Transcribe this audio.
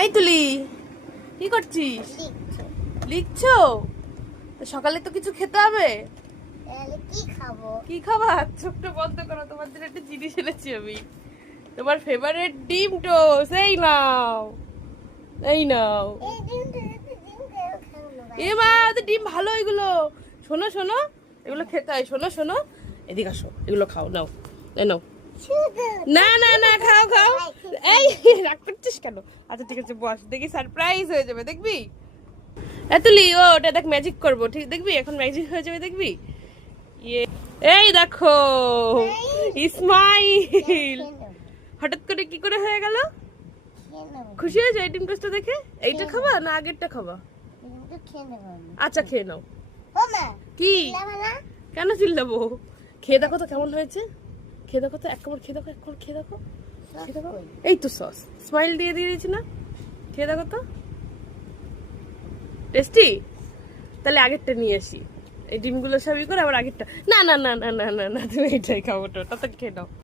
এই তুলি কি করছিস? লিখছো? তো সকালে তো কিছু খেতে হবে। কি খাবা? চোখটা বন্ধ করো, তোমার জন্য একটা জিনিস এনেছি আমি। তোমার ফেভারিট ডিম টোস্ট। এই নাও, এই নাও। এ মা, ওদের ডিম ভালো এগুলো। শোনো শোনো, এগুলো খেতে হয়। শোনো শোনো, এদিকে আসো, এগুলো খাও। নাও, এই নাও। না না না, খাও খাও। এই রাগ করছিস কেন? আচ্ছা ঠিক আছে, বস, দেখি সারপ্রাইজ হয়ে যাবে, দেখবি? এতলি ও ওটা দেখ, ম্যাজিক করবো, ঠিক দেখবি? এখন ম্যাজিক হয়ে যাবে, দেখবি? ইয়ে, এই দেখো, ইসমাইল। হঠাৎ করে কি করে হয়ে গেল? খুশি হয়ে যায় ডিম টোস্টটা দেখে? এইটা খাবা না আগেরটা খাবা? আচ্ছা খেয়ে নাও। কি? কেন চিল্লাবো? খেয়ে দেখো তো কেমন হয়েছে। খেয়ে দেখো তো, এক কামড় খেয়ে দেখো, এক কামড় খেয়ে দেখো, খেয়ে দেখো। এই তো সস, স্মাইল দিয়ে দিয়েছি না? খেয়ে দেখো তো, টেস্টি? তাহলে আগেরটা নিয়ে আসি। এই ডিমগুলো সবই করে আবার আগেরটা। না না না না না না না, তুমি এটাই খাবো, ওটা তো খেয়ে নাও।